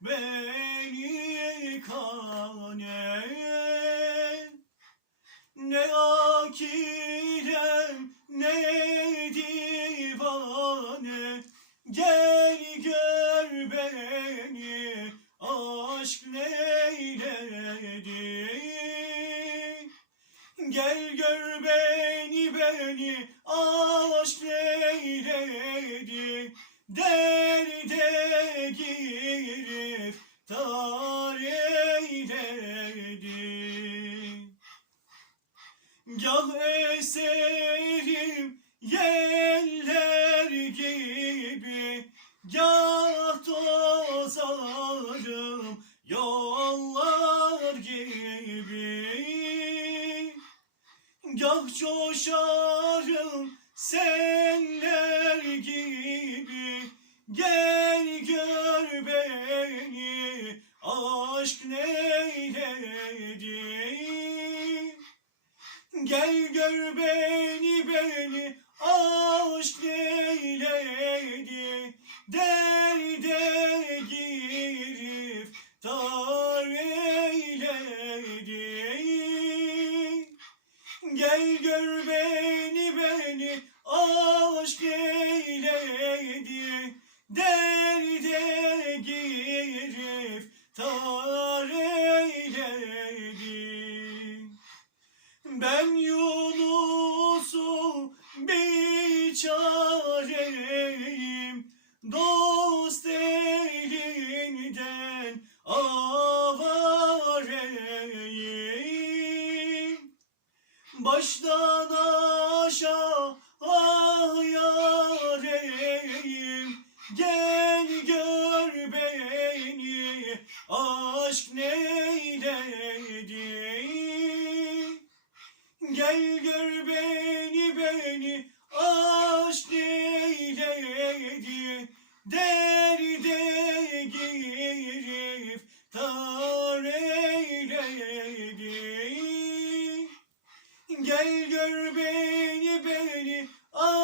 beni kane. Ne akilem ne divane. Gel gör beni aşk neyledi gel gör beni beni aşk neyledi de Gah eserim yeller gibi Gah tozarım yollar gibi Gah coşarım senler gibi. Gel gör beni aşk neyledi Gel gör beni beni aşk neyledi Derde giriftar eyledi Gel gör beni beni aşk Baştan aşağı ah yareyim. Gel gör beni aşk neyledi? Gel gör beni eyledi